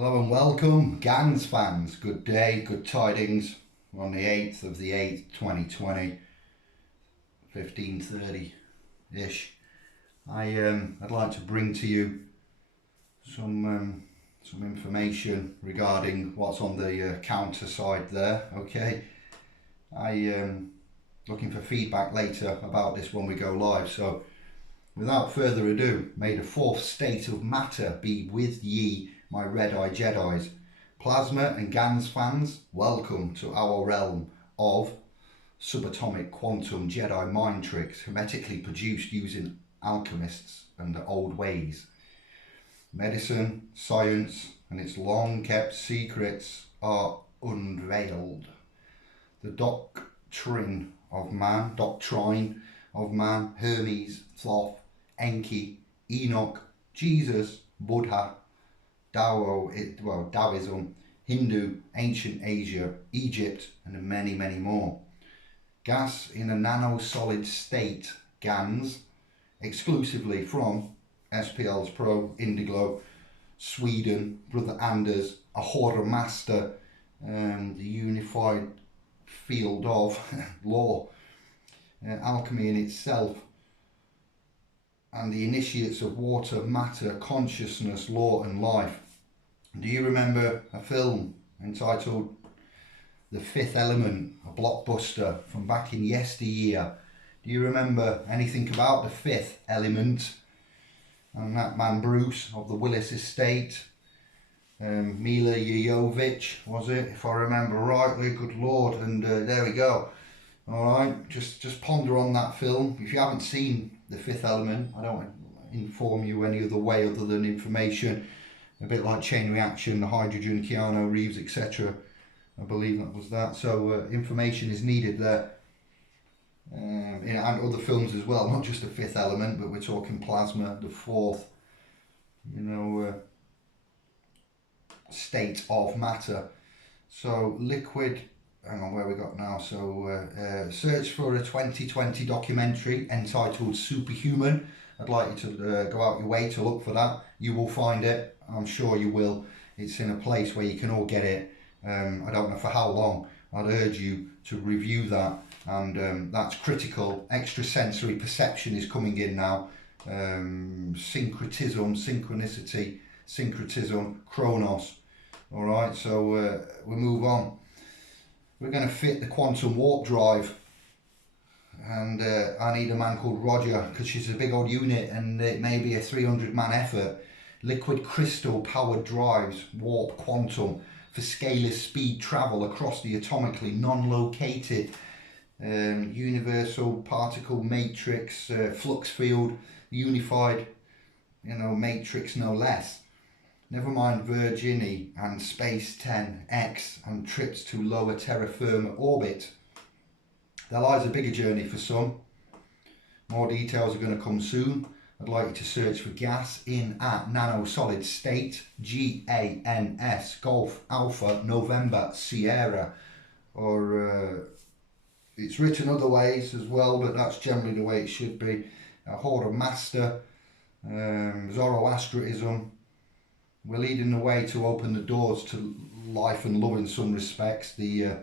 Hello and welcome, GANS fans. Good day, good tidings. We're on the 8th of the 8th, 2020, 15:30-ish. I'd like to bring to you some information regarding what's on the counter side there. Okay, looking for feedback later about this when we go live. So, without further ado, may the fourth state of matter be with ye, my red-eye Jedis. Plasma and GANS fans, welcome to our realm of subatomic quantum Jedi mind tricks, hermetically produced using alchemists and the old ways. Medicine, science, and its long-kept secrets are unveiled. The doctrine of man, Hermes, Thoth, Enki, Enoch, Jesus, Buddha, Taoism, Hindu, ancient Asia, Egypt, and many, many more. Gas in a nano-solid state, GANS, exclusively from SPL's Pro, Indiglo, Sweden, Brother Anders, Ahura Master, the unified field of law, alchemy in itself, and the initiates of water, matter, consciousness, law and life. Do you remember a film entitled The Fifth Element, a blockbuster from back in yesteryear? Do you remember anything about the fifth element? And that man Bruce of the Willis estate, Mila Jovovich, was it, if I remember rightly? Good Lord. And there we go. Alright, just ponder on that film. If you haven't seen The Fifth Element, I don't inform you any other way other than information. A bit like Chain Reaction, The Hydrogen, Keanu Reeves, etc. I believe that was that. So information is needed there. And other films as well, not just The Fifth Element, but we're talking Plasma, the fourth, state of matter. So liquid, hang on, where we got now? So search for a 2020 documentary entitled Superhuman. I'd like you to go out your way to look for that. You will find it, I'm sure you will. It's in a place where you can all get it. I don't know for how long. I'd urge you to review that, and that's critical. Extrasensory perception is coming in now. Syncretism, chronos. Alright, so we move on. We're going to fit the quantum warp drive, and I need a man called Roger, because she's a big old unit and it may be a 300-man effort. Liquid crystal powered drives, warp quantum, for scalar speed travel across the atomically non-located universal particle matrix, flux field, unified matrix no less. Never mind Virginie and Space 10X and trips to lower terra firma orbit. There lies a bigger journey for some. More details are going to come soon. I'd like you to search for gas in a nano-solid state, GANS, Golf Alpha November Sierra, or it's written other ways as well, but that's generally the way it should be. Ahura Master, Zoroastrianism. We're leading the way to open the doors to life and love in some respects. The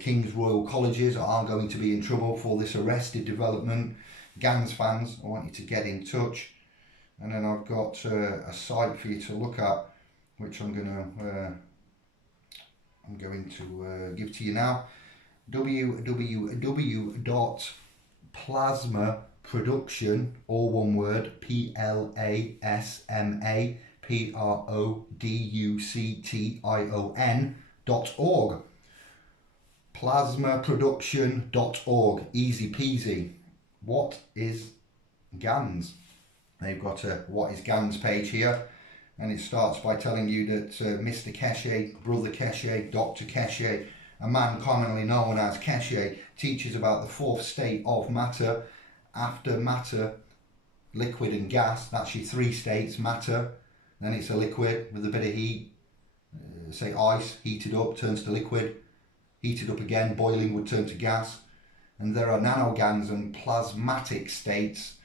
King's Royal Colleges are going to be in trouble for this arrested development. GANS fans, I want you to get in touch. And then I've got a site for you to look at, which I'm going to give to you now. www.plasmaproduction, all one word, PLASMAPRODUCTION.org. Plasmaproduction.org, easy peasy. What is GANS? They've got a What is GANS page here, and it starts by telling you that Mr. Keshe, Brother Keshe, Dr. Keshe, a man commonly known as Keshe, teaches about the fourth state of matter. After matter, liquid and gas, that's your three states. Matter, then it's a liquid with a bit of heat, say ice, heated up, turns to liquid, heated up again, boiling would turn to gas. And there are nanogans and plasmatic states.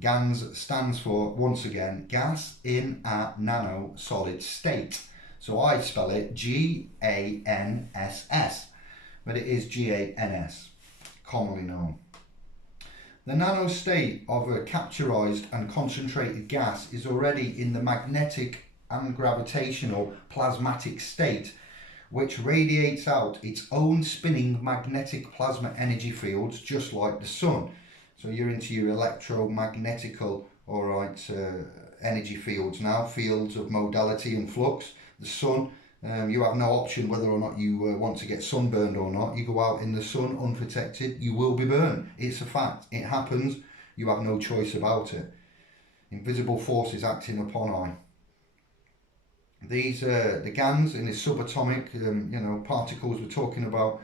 GANS stands for, once again, gas in a nano-solid state. So I spell it G-A-N-S-S, but it is G-A-N-S, commonly known. The nano state of a capturized and concentrated gas is already in the magnetic and gravitational plasmatic state, which radiates out its own spinning magnetic plasma energy fields, just like the sun. So you're into your electromagnetical, energy fields now, fields of modality and flux. The sun, you have no option whether or not you want to get sunburned or not. You go out in the sun unprotected, you will be burned. It's a fact. It happens. You have no choice about it. Invisible forces acting upon I. These the GANs in the subatomic particles we're talking about,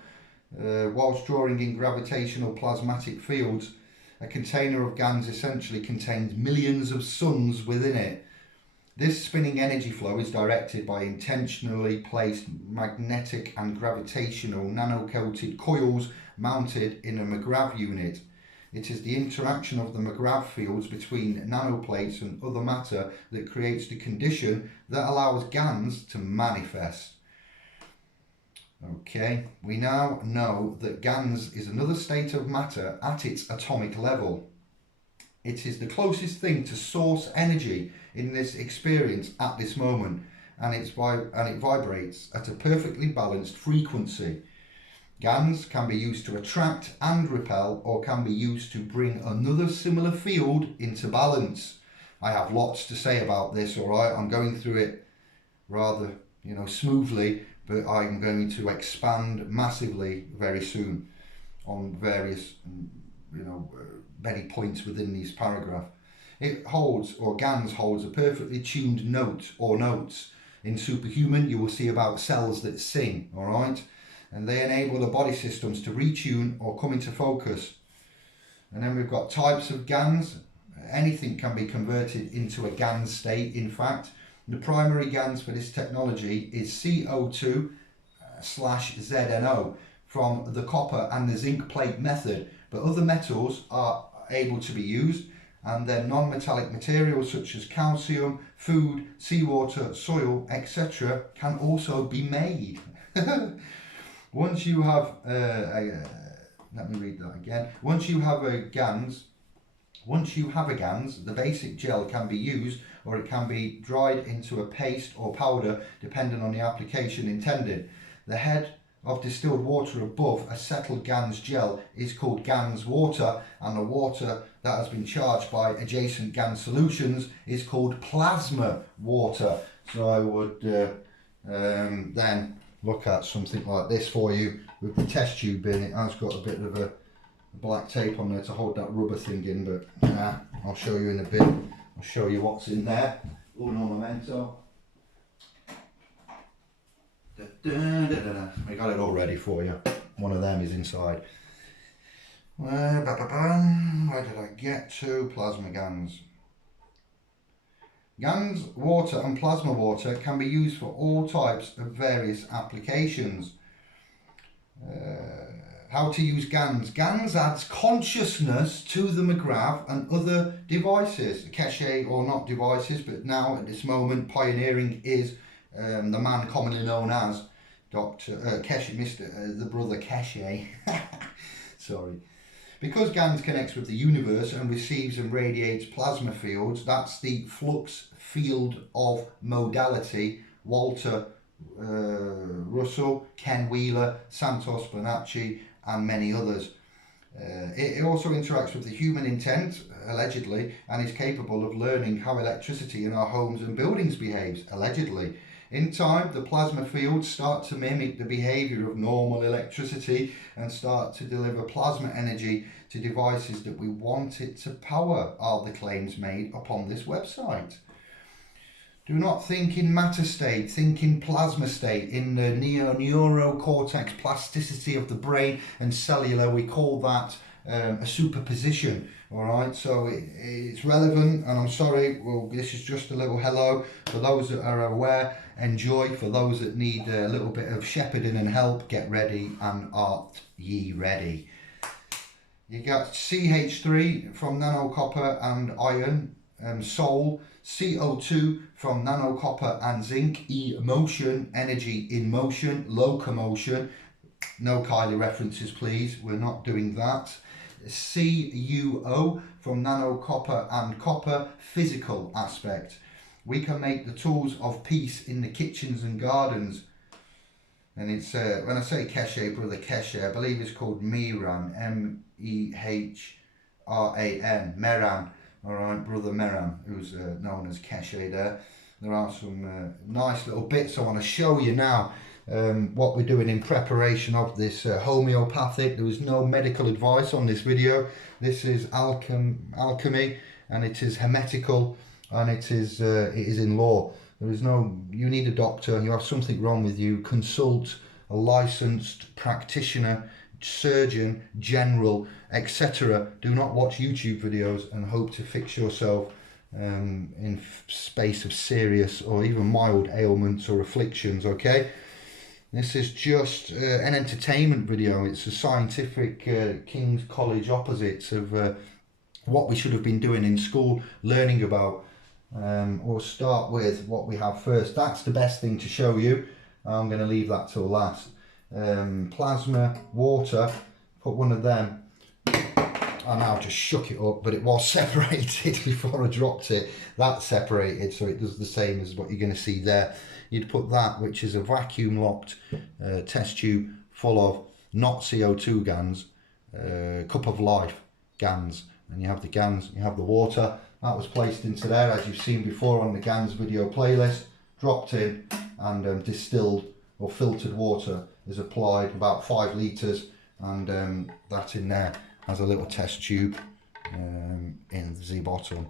whilst drawing in gravitational plasmatic fields, a container of GANs essentially contains millions of suns within it. This spinning energy flow is directed by intentionally placed magnetic and gravitational nano-coated coils mounted in a McGrath unit. It is the interaction of the McGrath fields between nanoplates and other matter that creates the condition that allows GANs to manifest. Okay, we now know that GANs is another state of matter at its atomic level. It is the closest thing to source energy in this experience at this moment, and it vibrates at a perfectly balanced frequency. GANs can be used to attract and repel, or can be used to bring another similar field into balance. I have lots to say about this, alright? I'm going through it rather, smoothly, but I'm going to expand massively very soon on various, many points within these paragraphs. It holds, or GANs holds, a perfectly tuned note or notes. In Superhuman, you will see about cells that sing, alright? And they enable the body systems to retune or come into focus. And then we've got types of GANs. Anything can be converted into a GAN state, in fact. The primary GANs for this technology is CO2/ZNO from the copper and the zinc plate method, but other metals are able to be used, and then non-metallic materials such as calcium, food, seawater, soil, etc. can also be made. Once you have let me read that again. Once you have a GANs, the basic gel can be used, or it can be dried into a paste or powder depending on the application intended. The head of distilled water above a settled GANs gel is called GANs water, and the water that has been charged by adjacent GAN solutions is called plasma water. So I would then look at something like this for you with the test tube in. It has got a bit of a black tape on there to hold that rubber thing in, but I'll show you in a bit. I'll show you what's in there. Uno momento. We got it all ready for you. One of them is inside. Where did I get to? Plasma GANs. GANs water and plasma water can be used for all types of various applications. How to use GANs. GANs adds consciousness to the McGrath and other devices, cache or not devices, but now at this moment pioneering is the man commonly known as Dr. Keshe, the brother Keshe. Sorry. Because GANs connects with the universe and receives and radiates plasma fields, that's the flux field of modality. Walter Russell, Ken Wheeler, Santos Bonacci and many others. It also interacts with the human intent, allegedly, and is capable of learning how electricity in our homes and buildings behaves, allegedly. In time, the plasma fields start to mimic the behaviour of normal electricity and start to deliver plasma energy to devices that we want it to power, are the claims made upon this website. Do not think in matter state, think in plasma state, in the neurocortex plasticity of the brain and cellular. We call that a superposition. Alright, so it's relevant, and I'm sorry, well, this is just a little hello. For those that are aware, enjoy. For those that need a little bit of shepherding and help, get ready, and art ye ready. You got CH3 from nanocopper and iron, soul, CO2 from nano copper and zinc, emotion, energy in motion, locomotion. No Kylie references, please. We're not doing that. CuO from nano copper and copper, physical aspect. We can make the tools of peace in the kitchens and gardens. And it's, when I say Keshe, Brother Keshe, I believe it's called Meran, M-E-H-R-A-N, Meran. All right, Brother Meran, who's known as Keshe there. There are some nice little bits I want to show you now. What we're doing in preparation of this homeopathic. There was no medical advice on this video. This is alchemy, and it is hermetical, and it is in law. There is no, you need a doctor, you have something wrong with you, consult a licensed practitioner, surgeon, general, etc. Do not watch YouTube videos and hope to fix yourself in space of serious or even mild ailments or afflictions, okay? This is just an entertainment video. It's a scientific King's College opposites of what we should have been doing in school, learning about. We'll start with what we have first. That's the best thing to show you. I'm going to leave that till last. Plasma, water, put one of them. I now just shook it up, but it was separated before I dropped it. That's separated, so it does the same as what you're going to see there. You'd put that, which is a vacuum locked test tube full of not CO2 GANs, cup of life GANs, and you have the GANs, you have the water. That was placed into there, as you've seen before on the GANs video playlist, dropped in, and distilled or filtered water is applied, about 5 litres, and that in there has a little test tube in the bottom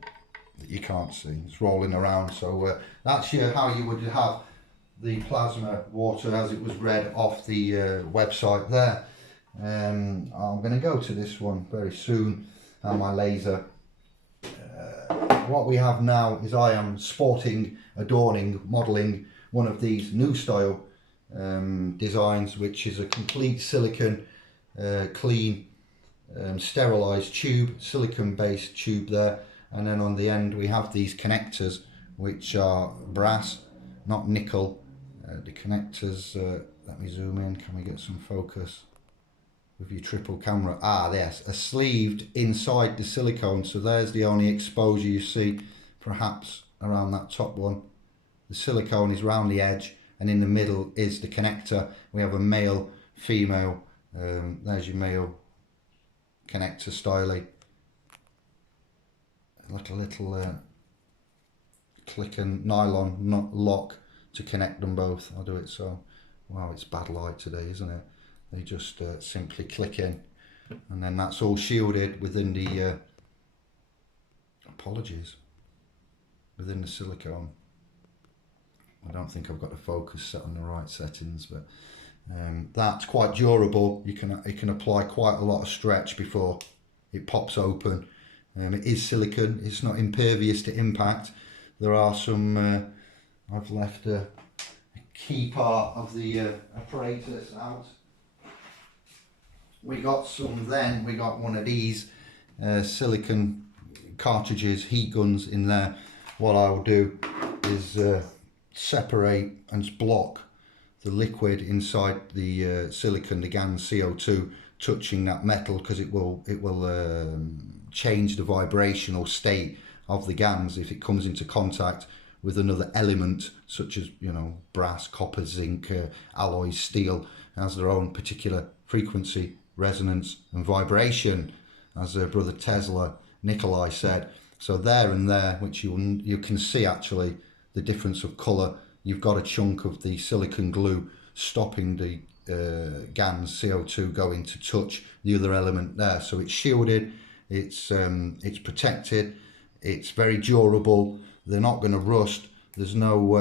that you can't see. It's rolling around, so that's how you would have the plasma water as it was read off the website there. I'm going to go to this one very soon, and my laser. What we have now is I am sporting, adorning, modelling one of these new style designs, which is a complete silicon, clean, sterilised tube, silicon based tube there, and then on the end we have these connectors which are brass, not nickel. The connectors, let me zoom in, can we get some focus with your triple camera? Ah, yes, are sleeved inside the silicone, so there's the only exposure you see, perhaps around that top one. The silicone is round the edge, and in the middle is the connector. We have a male, female, there's your male connector styling, like a little click and nylon nut lock to connect them both. I'll do it so, wow, it's bad light today, isn't it? They just simply click in, and then that's all shielded within the within the silicone. I don't think I've got the focus set on the right settings, but that's quite durable. It can apply quite a lot of stretch before it pops open. It is silicon, it's not impervious to impact. There are some, I've left a key part of the apparatus out. We got one of these silicon cartridges, heat guns in there. What I'll do is separate and block the liquid inside the silicon, the GAN CO2, touching that metal, because it will change the vibrational state of the GANs if it comes into contact with another element, such as, you know, brass, copper, zinc, alloys, steel. Has their own particular frequency, resonance and vibration, as Brother Nikolai said. So there and there, which you can see actually the difference of colour. You've got a chunk of the silicon glue stopping the GANs CO2 going to touch the other element there. So it's shielded, it's protected, it's very durable. They're not going to rust. There's no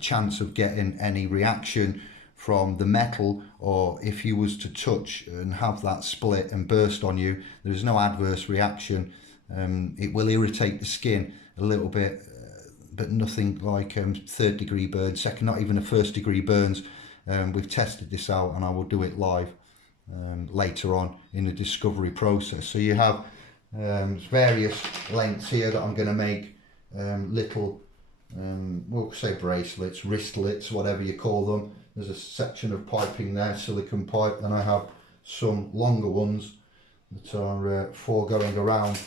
chance of getting any reaction from the metal, or if you was to touch and have that split and burst on you, there's no adverse reaction. It will irritate the skin a little bit, but nothing like 3rd degree burns, not even a 1st degree burns. We've tested this out, and I will do it live later on in the discovery process. So you have various lengths here that I'm going to make little, we'll say bracelets, wristlets, whatever you call them. There's a section of piping there, silicone pipe. Then I have some longer ones that are for going around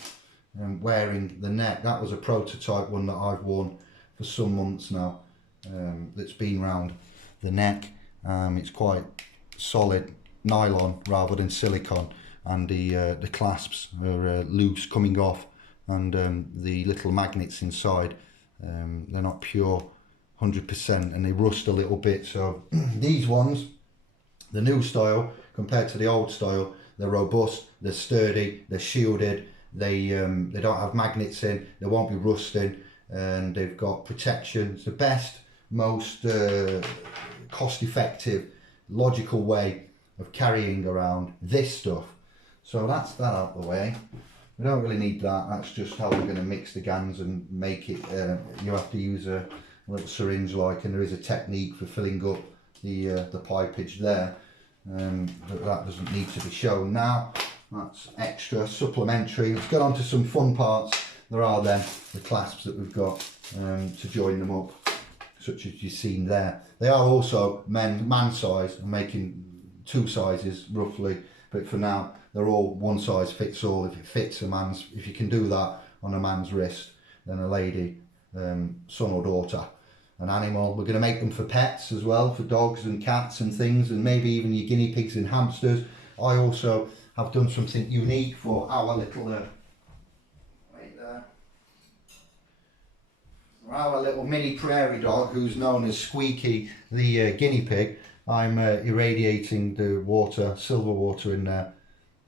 and wearing the neck. That was a prototype one that I've worn for some months now, that's been round the neck. It's quite solid nylon rather than silicone, and the clasps are loose coming off, and the little magnets inside, they're not pure 100% and they rust a little bit. So these ones, the new style compared to the old style, they're robust, they're sturdy, they're shielded, they don't have magnets in, they won't be rusting, and they've got protection. It's the best, most cost-effective, logical way of carrying around this stuff. So that's that out of the way. We don't really need that. That's just how we're going to mix the GANs and make it. You have to use a little syringe like, and there is a technique for filling up the pipage there, but that doesn't need to be shown now. That's extra, supplementary. Let's get on to some fun parts. There are then the clasps that we've got to join them up, such as you've seen there. They are also man size. I'm making 2 sizes roughly, but for now they're all one size fits all. If it fits a man's, if you can do that on a man's wrist, then a lady, son or daughter, an animal. We're going to make them for pets as well, for dogs and cats and things, and maybe even your guinea pigs and hamsters. I also have done something unique for our little our little mini prairie dog, who's known as Squeaky, the guinea pig. I'm irradiating the water, silver water, in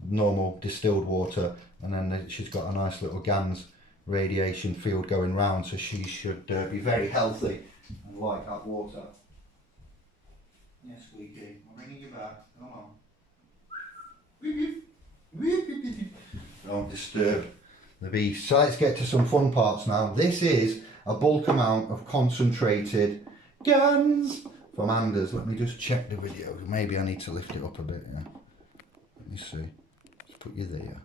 normal distilled water, and then she's got a nice little GANs radiation field going round, so she should be very healthy and like that water. Yes, Squeaky, I'm bringing you back. Come on. Don't disturb the beast. So let's get to some fun parts now. This is a bulk amount of concentrated GANs from Anders. Let me just check the video. Maybe I need to lift it up a bit. Yeah. Let me see. Let's put you there.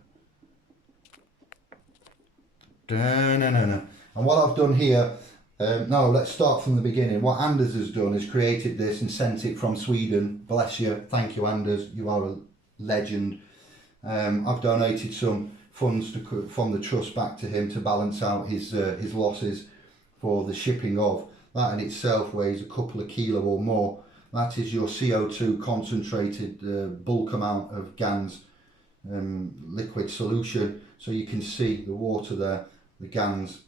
And what I've done here, no, let's start from the beginning. What Anders has done is created this and sent it from Sweden. Bless you. Thank you, Anders. You are a legend. I've donated some funds from the trust back to him to balance out his losses for the shipping of. That in itself weighs a couple of kilo or more. That is your CO2 concentrated bulk amount of GANs liquid solution. So you can see the water there, the GANs,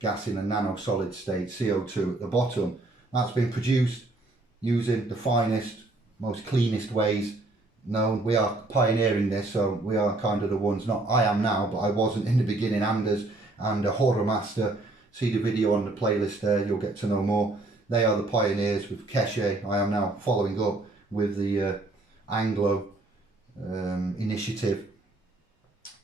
gas in a nano solid state, CO2 at the bottom. That's been produced using the finest, most cleanest ways known. We are pioneering this, so we are kind of the ones, not I am now, but I wasn't in the beginning. Anders and Horror Master, see the video on the playlist there, you'll get to know more. They are the pioneers with Keshe. I am now following up with the Anglo initiative.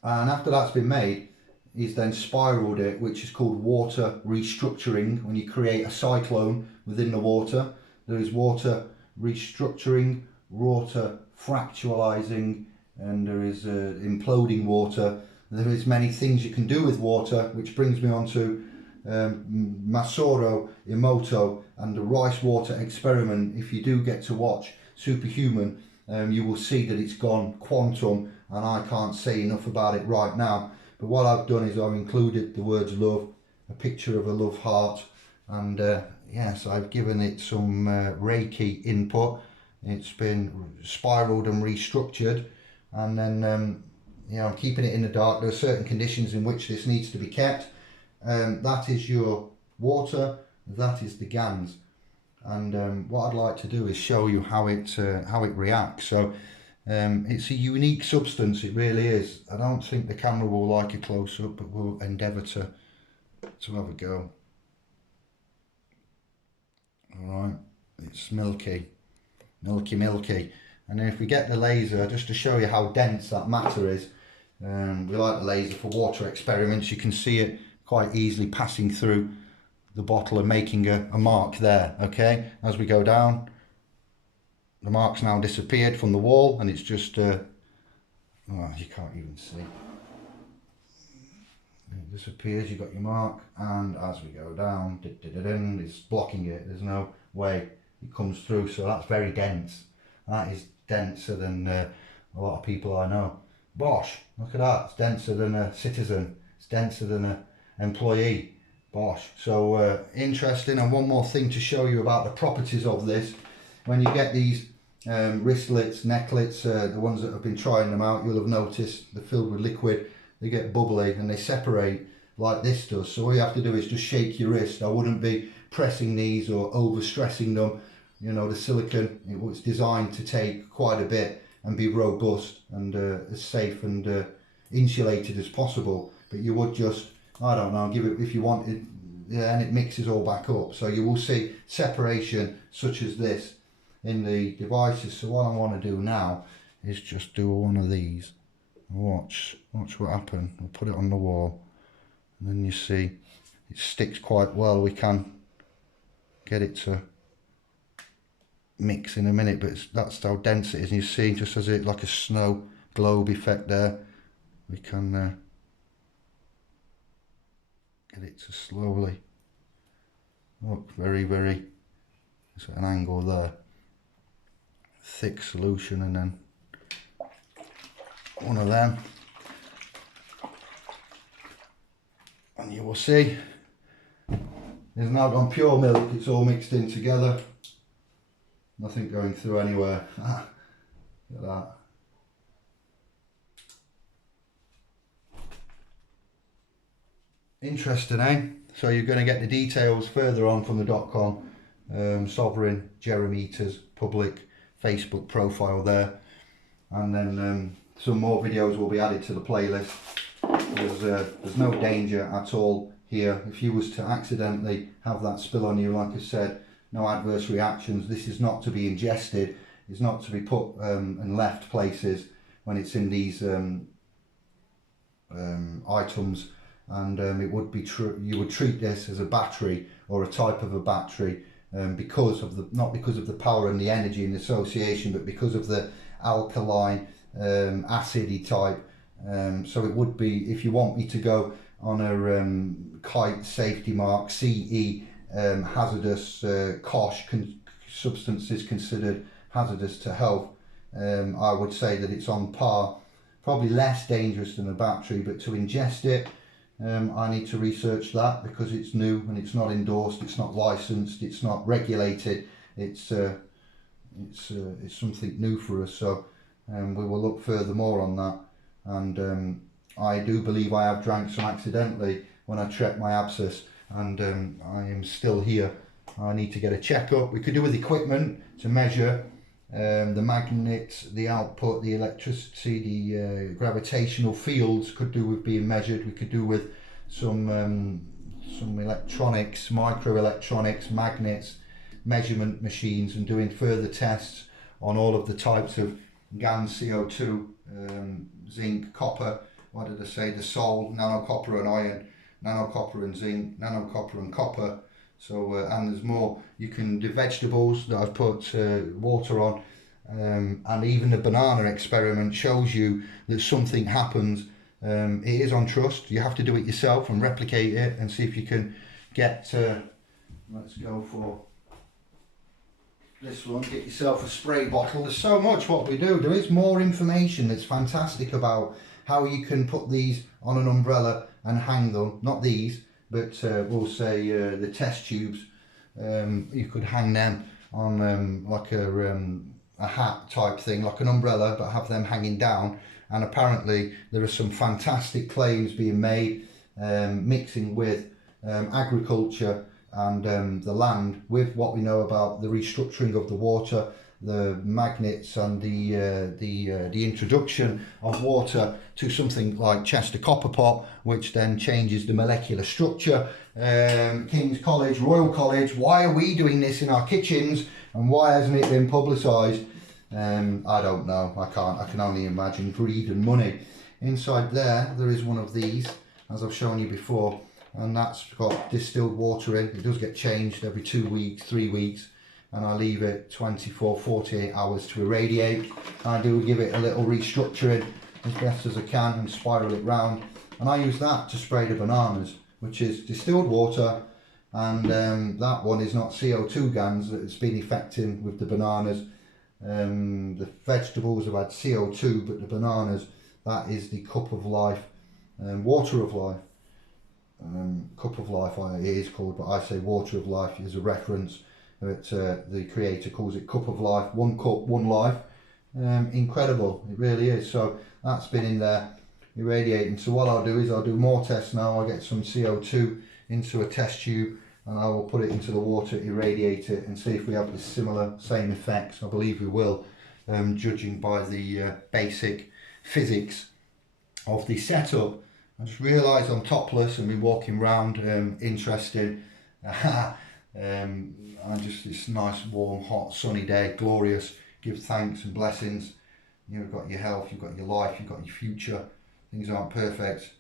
And after that's been made, he's then spiraled it, which is called water restructuring. When you create a cyclone within the water, there is water restructuring, water fracturalizing, and there is imploding water. There is many things you can do with water, which brings me on to Masaru Emoto and the rice water experiment. If you do get to watch Superhuman, you will see that it's gone quantum, and I can't say enough about it right now. But what I've done is I've included the words love, a picture of a love heart, and yes, I've given it some Reiki input. It's been spiraled and restructured, and then you know, I'm keeping it in the dark. There are certain conditions in which this needs to be kept. That is your water, that is the GANs, and what I'd like to do is show you how it reacts. So it's a unique substance, it really is. I don't think the camera will like a close-up, but we'll endeavour to have a go. Alright, it's milky, and then if we get the laser, just to show you how dense that matter is, we like the laser for water experiments. You can see it quite easily passing through the bottle and making a mark there. Okay, as we go down, the mark's now disappeared from the wall, and it's just oh, you can't even see, It disappears, you've got your mark, and as we go down, it's blocking it, there's no way it comes through, so that's very dense. That is denser than a lot of people I know. Bosh, look at that, it's denser than a citizen, it's denser than an employee. Bosh. So interesting. And one more thing to show you about the properties of this. When you get these wristlets, necklets, the ones that have been trying them out, you'll have noticed they're filled with liquid, they get bubbly and they separate like this does. So all you have to do is just shake your wrist. I wouldn't be pressing these or over stressing them. You know, the silicone, it was designed to take quite a bit and be robust and as safe and insulated as possible. But you would just, I don't know, give it if you wanted, yeah, and it mixes all back up. So you will see separation such as this in the devices. So what I want to do now is just do one of these. Watch what happens. I'll put it on the wall, and then you see it sticks quite well. We can get it to mix in a minute, but that's how dense it is. And you see, just as it like a snow globe effect there, we can get it to slowly look very it's at an angle there, thick solution, and then one of them, and you will see there's now gone pure milk. It's all mixed in together, nothing going through anywhere. Look at that. Interesting, eh? So you're going to get the details further on from the .com, Sovereign Gerometers public Facebook profile there, and then some more videos will be added to the playlist. There's no danger at all here. If you was to accidentally have that spill on you, like I said, no adverse reactions. This is not to be ingested. It's not to be put and left places when it's in these items. And it would be you would treat this as a battery or a type of a battery because of not because of the power and the energy and the association, but because of the alkaline acidy type. So it would be, if you want me to go on a kite safety mark CE hazardous COSH substances considered hazardous to health, I would say that it's on par, probably less dangerous than a battery, but to ingest it, I need to research that because it's new and it's not endorsed, it's not licensed, it's not regulated, it's something new for us. So we will look further more on that. And I do believe I have drank some accidentally when I checked my abscess, and I am still here. I need to get a checkup. We could do with equipment to measure the magnets, the output, the electricity, the gravitational fields could do with being measured. We could do with some electronics, microelectronics, magnets, measurement machines, and doing further tests on all of the types of GaN, CO2, zinc, copper, what did I say, the sol, nanocopper and iron, nanocopper and zinc, nanocopper and copper. So and there's more. You can do vegetables that I've put water on, and even the banana experiment shows you that something happens. It is on trust. You have to do it yourself and replicate it and see if you can get let's go for this one. Get yourself a spray bottle. There's so much what we do. There is more information that's fantastic about how you can put these on an umbrella and hang them. Not these, but we'll say the test tubes. You could hang them on like a hat type thing, like an umbrella, but have them hanging down. And apparently there are some fantastic claims being made, mixing with agriculture and the land with what we know about the restructuring of the water, the magnets, and the introduction of water to something like Chester copper pot, which then changes the molecular structure. King's College, Royal College, why are we doing this in our kitchens and why hasn't it been publicised? I don't know, I can only imagine greed and money. Inside there is one of these, as I've shown you before, and that's got distilled water in. It does get changed every 2 weeks, 3 weeks, and I leave it 24, 48 hours to irradiate. I do give it a little restructuring as best as I can and spiral it round, and I use that to spray the bananas, which is distilled water, and that one is not CO2 GANs that it's been affecting with the bananas. The vegetables have had CO2, but the bananas, that is the cup of life, water of life. Cup of life it is called, but I say water of life as a reference. But the creator calls it cup of life, one cup, one life. Incredible, it really is. So that's been in there irradiating. So what I'll do is I'll do more tests now. I'll get some CO2 into a test tube and I will put it into the water, irradiate it, and see if we have the same effects. I believe we will, judging by the basic physics of the setup. I just realised I'm topless and been walking around, interested. And just this nice, warm, hot, sunny day, glorious. Give thanks and blessings. You've got your health, you've got your life, you've got your future. Things aren't perfect,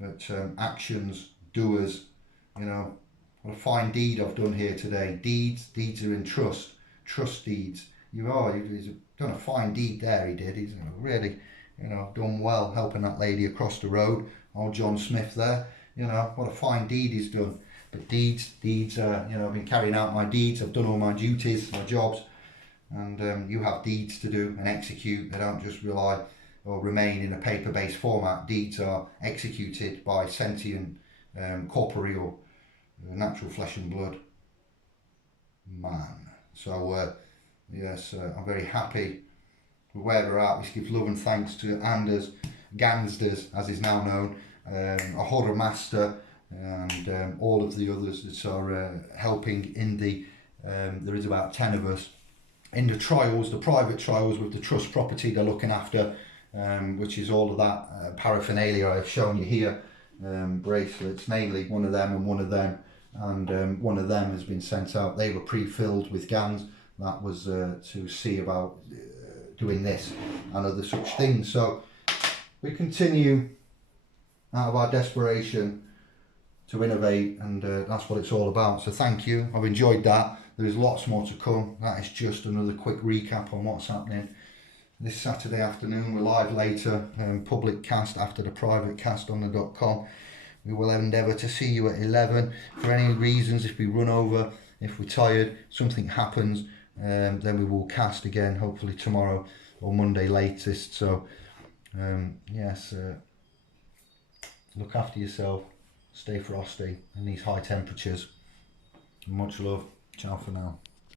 but actions, doers, you know. What a fine deed I've done here today. Deeds are in trust deeds. He's done a fine deed there, he did. He's really, done well helping that lady across the road. Old John Smith there, what a fine deed he's done. But deeds are, I've been carrying out my deeds, I've done all my duties, my jobs, and you have deeds to do and execute. They don't just rely or remain in a paper-based format. Deeds are executed by sentient, corporeal, natural flesh and blood man. So yes, I'm very happy with where we're at. This gives love and thanks to Anders Gansders, as is now known, a horror master, and all of the others that are helping in the there is about 10 of us in the trials, the private trials with the trust property they're looking after, which is all of that paraphernalia I've shown you here, bracelets, namely one of them and one of them, and one of them has been sent out. They were pre-filled with GANs. That was to see about doing this and other such things. So we continue out of our desperation to innovate, and that's what it's all about. So thank you, I've enjoyed that. There's lots more to come. That is just another quick recap on what's happening this Saturday afternoon. We're live later, public cast after the private cast on the .com. We will endeavour to see you at 11. For any reasons, if we run over, if we're tired, something happens, then we will cast again, hopefully tomorrow or Monday latest. So yes, look after yourself, stay frosty in these high temperatures. Much love. Ciao for now.